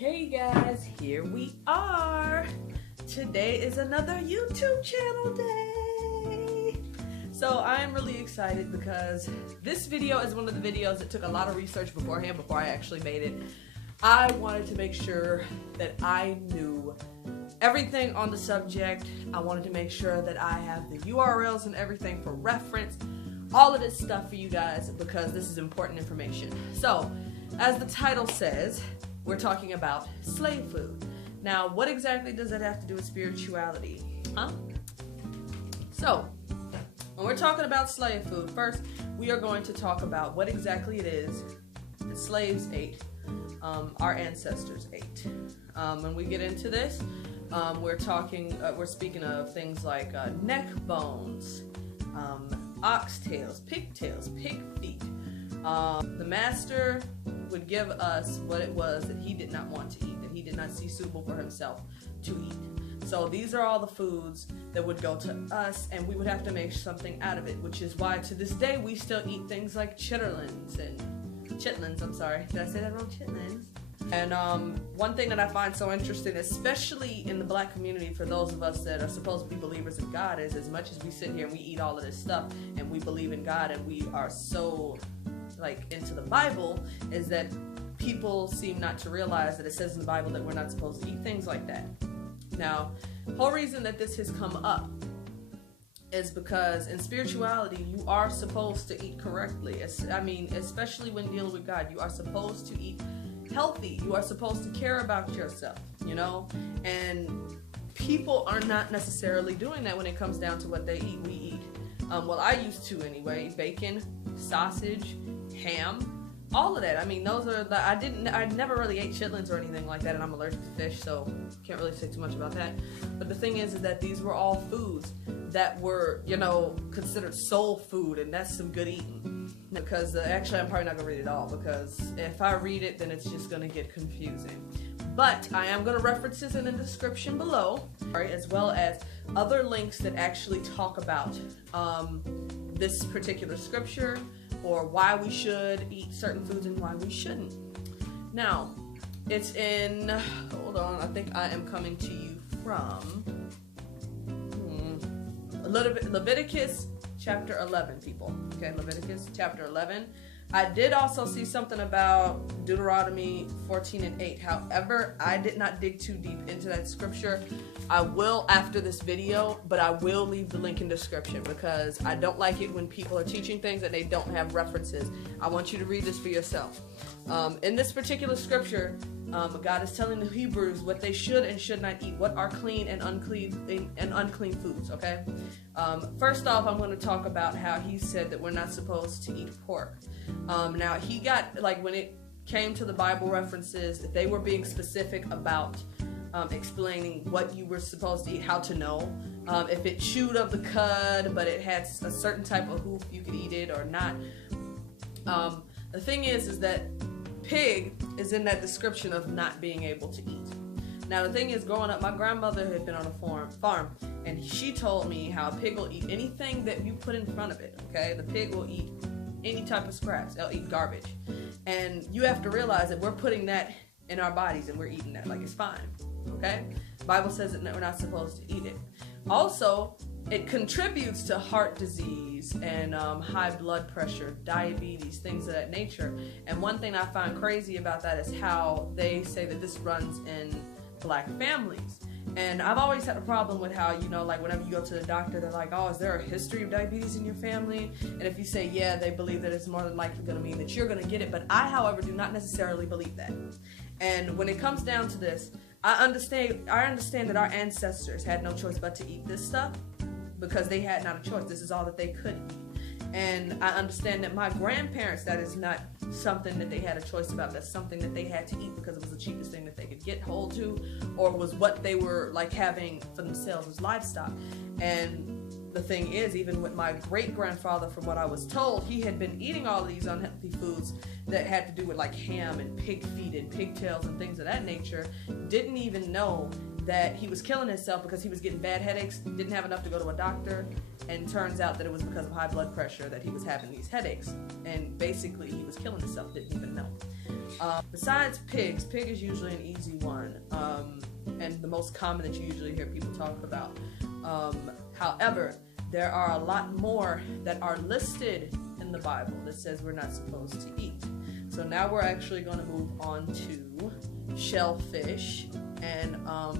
Hey guys, here we are. Today is another YouTube channel day. So I'm really excited because this video is one of the videos that took a lot of research beforehand before I actually made it. I wanted to make sure that I knew everything on the subject. I wanted to make sure that I have the URLs and everything for reference, all of this stuff for you guys because this is important information. So, as the title says, we're talking about slave food. Now, what exactly does that have to do with spirituality? So, when we're talking about slave food, first we are going to talk about what exactly it is that slaves ate, our ancestors ate. When we get into this, we're speaking of things like neck bones, oxtails, pigtails, pig feet. The master would give us what it was that he did not want to eat, that he did not see suitable for himself to eat. So these are all the foods that would go to us, and we would have to make something out of it, which is why to this day we still eat things like chitlins, I'm sorry, did I say that wrong? Chitlins. And one thing that I find so interesting, especially in the black community, for those of us that are supposed to be believers of God, is as much as we sit here and we eat all of this stuff and we believe in God and we are so into the Bible, is that people seem not to realize that it says in the Bible that we're not supposed to eat things like that. Now, the whole reason that this has come up is because in spirituality, you are supposed to eat correctly. Especially when dealing with God, you are supposed to eat healthy. You are supposed to care about yourself, and people are not necessarily doing that when it comes down to what they eat. We eat, I used to anyway, bacon, sausage, ham, all of that. Those are I never really ate chitlins or anything like that, and I'm allergic to fish, so can't really say too much about that. But the thing is that these were all foods that were, considered soul food, and that's some good eating. Because actually, I'm probably not gonna read it all, because if I read it, then it's just gonna get confusing. But I am gonna reference this in the description below, as well as other links that actually talk about this particular scripture, or why we should eat certain foods and why we shouldn't. Now, it's in, hold on, I think I am coming to you from Leviticus chapter 11, people. Okay, Leviticus chapter 11. I did also see something about Deuteronomy 14 and 8. However, I did not dig too deep into that scripture. I will after this video, but I will leave the link in the description because I don't like it when people are teaching things and they don't have references. I want you to read this for yourself. In this particular scripture, God is telling the Hebrews what they should and should not eat, what are clean and unclean foods, okay? First off, I'm going to talk about how he said that we're not supposed to eat pork. Now, he got, when it came to the Bible references, they were being specific about explaining what you were supposed to eat, how to know. If it chewed of the cud, but it had a certain type of hoof, you could eat it or not. The thing is that pig is in that description of not being able to eat. Now, the thing is, growing up, my grandmother had been on a farm, and she told me how a pig will eat anything that you put in front of it, okay? The pig will eat any type of scraps. They'll eat garbage. And you have to realize that we're putting that in our bodies and we're eating that like it's fine, okay? The Bible says that we're not supposed to eat it. Also, it contributes to heart disease and high blood pressure, diabetes, things of that nature. And one thing I find crazy about that is how they say that this runs in black families. And I've always had a problem with how, whenever you go to the doctor, they're like, oh, is there a history of diabetes in your family? And if you say, yeah, they believe that it's more than likely going to mean that you're going to get it. But I, however, do not necessarily believe that. And when it comes down to this, I understand that our ancestors had no choice but to eat this stuff because they had not a choice. This is all that they could eat. And I understand that my grandparents, that is not something that they had a choice about. That's something that they had to eat because it was the cheapest thing that they could get hold to, or was what they were having for themselves as livestock. And the thing is, even with my great-grandfather, from what I was told, he had been eating all of these unhealthy foods that had to do with ham and pig feet and pigtails and things of that nature, didn't even know that he was killing himself because he was getting bad headaches, didn't have enough to go to a doctor, and turns out that it was because of high blood pressure that he was having these headaches. And basically he was killing himself, didn't even know. Besides pigs, pig is usually an easy one, and the most common that you usually hear people talk about. However, there are a lot more that are listed in the Bible that says we're not supposed to eat. So now we're actually going to move on to shellfish and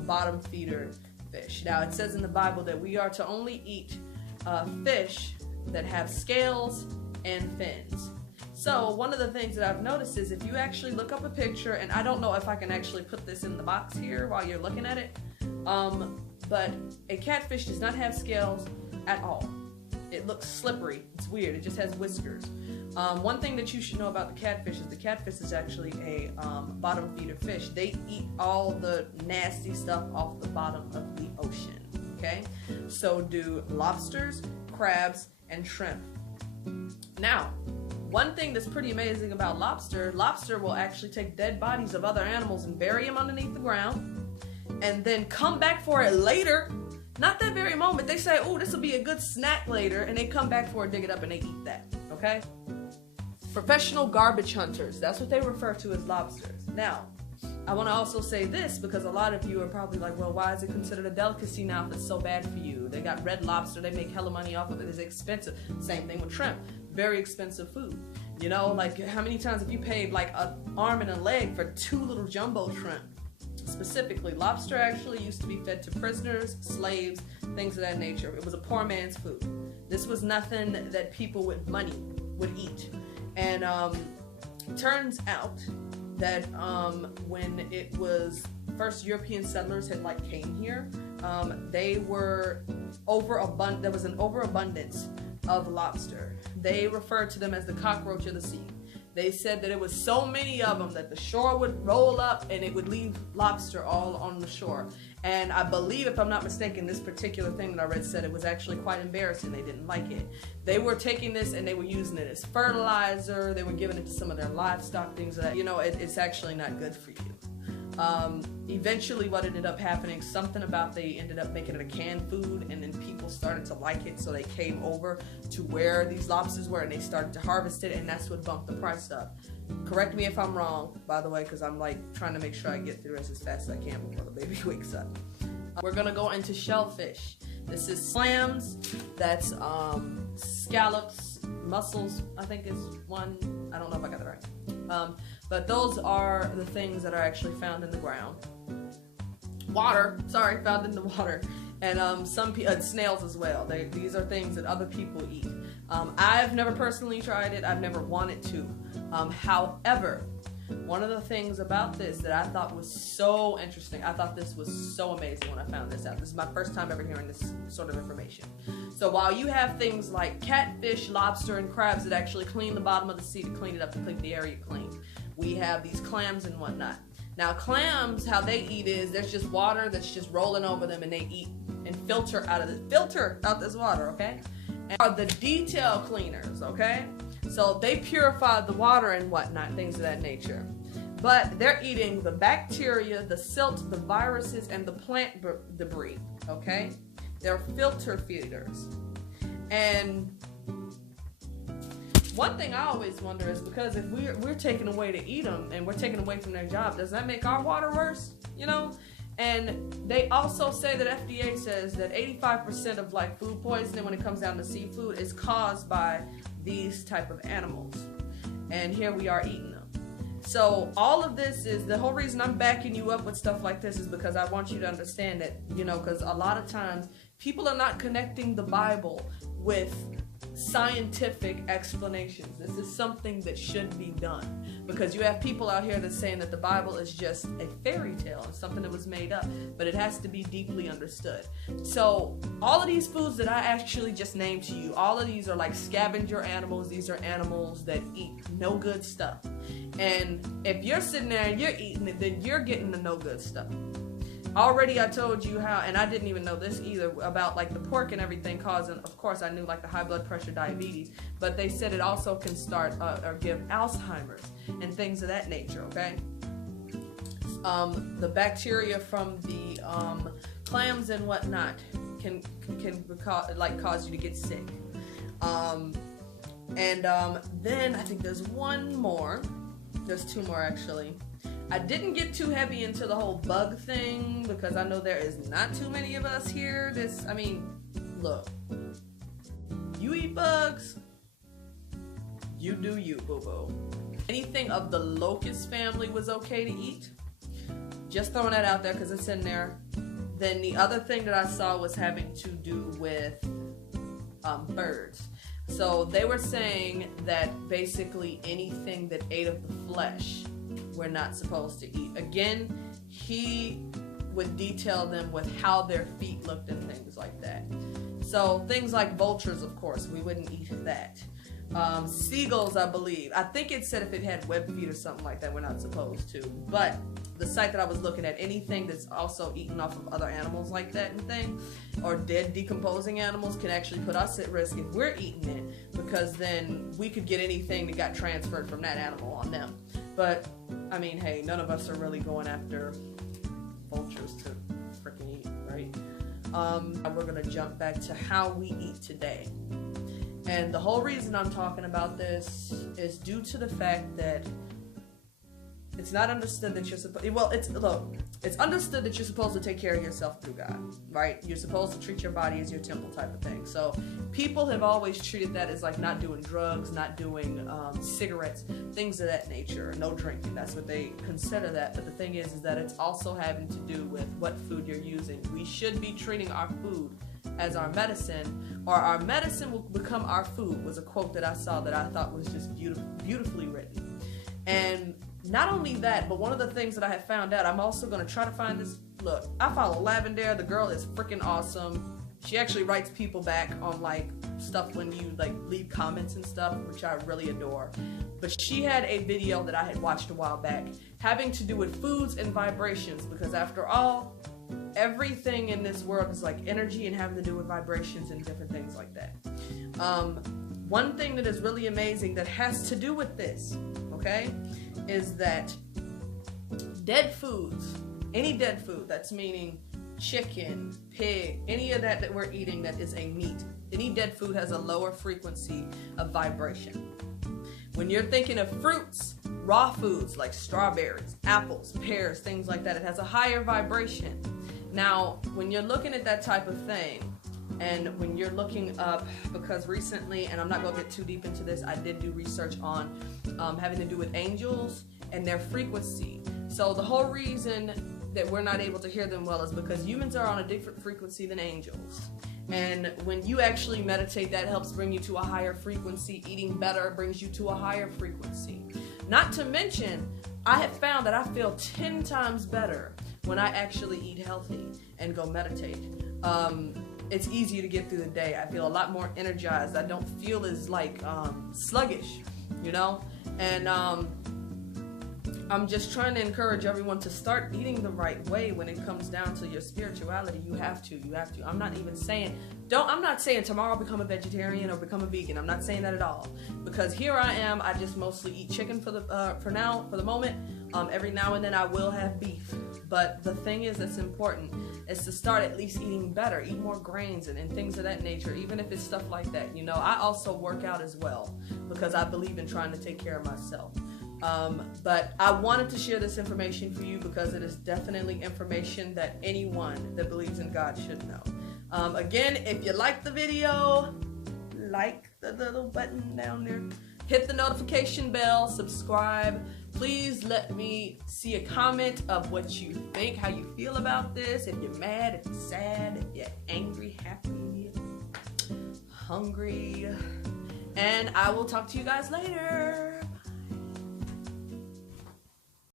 bottom feeder fish. Now it says in the Bible that we are to only eat fish that have scales and fins. So one of the things that I've noticed is if you actually look up a picture, and I don't know if I can actually put this in the box here while you're looking at it, but a catfish does not have scales at all. It looks slippery. It's weird. It just has whiskers. One thing that you should know about the catfish is the catfish is actually a bottom feeder fish. They eat all the nasty stuff off the bottom of the ocean. Okay? So do lobsters, crabs, and shrimp. Now, one thing that's pretty amazing about lobster will actually take dead bodies of other animals and bury them underneath the ground, and then come back for it later. Not that very moment. They say, oh, this will be a good snack later, and they come back for it, dig it up, and they eat that. Okay? Professional garbage hunters. That's what they refer to as lobsters. Now, I want to also say this because a lot of you are probably like, well, why is it considered a delicacy now if it's so bad for you? They got red lobster. They make hella money off of it. It's expensive. Same thing with shrimp. Very expensive food. You know, like how many times have you paid like an arm and a leg for 2 little jumbo shrimp? Specifically, lobster actually used to be fed to prisoners, slaves, things of that nature. It was a poor man's food. This was nothing that people with money would eat. And turns out that when it was first European settlers had like came here, they were overabundant. There was an overabundance of lobster. They referred to them as the cockroach of the sea. They said that it was so many of them that the shore would roll up and it would leave lobster all on the shore. And I believe, if I'm not mistaken, this particular thing that I read said it was actually quite embarrassing. They didn't like it. They were taking this and they were using it as fertilizer. They were giving it to some of their livestock, things like that. You know, it's actually not good for you. Eventually what ended up happening, something about they ended up making it a canned food, and then people started to like it, so they came over to where these lobsters were and they started to harvest it, and that's what bumped the price up. Correct me if I'm wrong, by the way, because I'm like trying to make sure I get through this as fast as I can before the baby wakes up. We're gonna go into shellfish. This is clams, that's scallops, mussels, I think is one. I don't know if I got it right. But those are the things that are actually found in the ground. Found in the water. And some snails as well. These are things that other people eat. I've never personally tried it. I've never wanted to. However, one of the things about this that I thought was so interesting, I thought this was so amazing when I found this out. This is my first time ever hearing this sort of information. So while you have things like catfish, lobster, and crabs that actually clean the bottom of the sea to clean it up, to keep the area clean, we have these clams and whatnot. Now clams, how they eat is there's just water that's just rolling over them, and they eat and filter out this water, okay? And are the detail cleaners, okay? So they purify the water and whatnot, things of that nature. But they're eating the bacteria, the silt, the viruses, and the plant debris, okay? They're filter feeders. And one thing I always wonder is, because if we're taking away to eat them and we're taking away from their job, does that make our water worse? You know? And they also say that FDA says that 85% of like food poisoning when it comes down to seafood is caused by these type of animals. And here we are eating them. So all of this is, the whole reason I'm backing you up with stuff like this is because I want you to understand that, you know, because a lot of times people are not connecting the Bible with scientific explanations. This is something that should be done, because you have people out here that's saying that the Bible is just a fairy tale and something that was made up, but it has to be deeply understood. So all of these foods that I actually just named to you, all of these are like scavenger animals. These are animals that eat no good stuff, and if you're sitting there and you're eating it, then you're getting the no good stuff. Already I told you how, and I didn't even know this either, about like the pork and everything causing, of course I knew like the high blood pressure, diabetes, but they said it also can start or give Alzheimer's and things of that nature, okay? the bacteria from the clams and whatnot can cause you to get sick. Then I think there's one more. There's two more actually. I didn't get too heavy into the whole bug thing because I know there is not too many of us here. Look, you eat bugs, you do you, boo-boo. Anything of the locust family was okay to eat. Just throwing that out there because it's in there. Then the other thing that I saw was having to do with birds. So they were saying that basically anything that ate of the flesh we're not supposed to eat. Again, he would detail them with how their feet looked and things like that. So things like vultures, of course, we wouldn't eat that. Seagulls, I believe. I think it said if it had web feet or something like that, we're not supposed to. But the site that I was looking at, anything that's also eaten off of other animals like that and things, or dead decomposing animals, can actually put us at risk if we're eating it, because then we could get anything that got transferred from that animal on them. But I mean, hey, none of us are really going after vultures to freaking eat, right? We're gonna jump back to how we eat today. And the whole reason I'm talking about this is due to the fact that it's not understood that you're supposed, it's understood that you're supposed to take care of yourself through God, right? You're supposed to treat your body as your temple type of thing. So people have always treated that as like not doing drugs, not doing cigarettes, things of that nature, no drinking. That's what they consider that. But the thing is that it's also having to do with what food you're using. We should be treating our food as our medicine, or our medicine will become our food, was a quote that I saw that I thought was just beautifully written. And not only that, but one of the things that I have found out, I'm also going to try to find this. Look, I follow Lavendaire. The girl is freaking awesome. She actually writes people back on like stuff when you like leave comments and stuff, which I really adore. But she had a video that I had watched a while back having to do with foods and vibrations, because after all, everything in this world is like energy and having to do with vibrations and different things like that. One thing that is really amazing that has to do with this, okay, is that dead foods, any dead food, that's meaning chicken, pig, any of that we're eating that is a meat, any dead food has a lower frequency of vibration. When you're thinking of fruits, raw foods like strawberries, apples, pears, things like that, it has a higher vibration. Now, when you're looking at that type of thing, and when you're looking up, because recently, and I'm not going to get too deep into this, I did do research on having to do with angels and their frequency. So the whole reason that we're not able to hear them well is because humans are on a different frequency than angels. And when you actually meditate, that helps bring you to a higher frequency. Eating better brings you to a higher frequency. Not to mention, I have found that I feel 10 times better when I actually eat healthy and go meditate. It's easier to get through the day. I feel a lot more energized. I don't feel as like sluggish, you know? And I'm just trying to encourage everyone to start eating the right way when it comes down to your spirituality. You have to. I'm not even saying, I'm not saying tomorrow become a vegetarian or become a vegan. I'm not saying that at all. Because here I am, I just mostly eat chicken for the moment. Every now and then I will have beef. But the thing is that's important is to start at least eating better, eat more grains and things of that nature, even if it's stuff like that. You know, I also work out as well because I believe in trying to take care of myself. But I wanted to share this information for you because it is definitely information that anyone that believes in God should know. Again, if you like the video, like the little button down there, hit the notification bell, subscribe. Please let me see a comment of what you think, how you feel about this, if you're mad, if you're sad, if you're angry, happy, hungry. And I will talk to you guys later.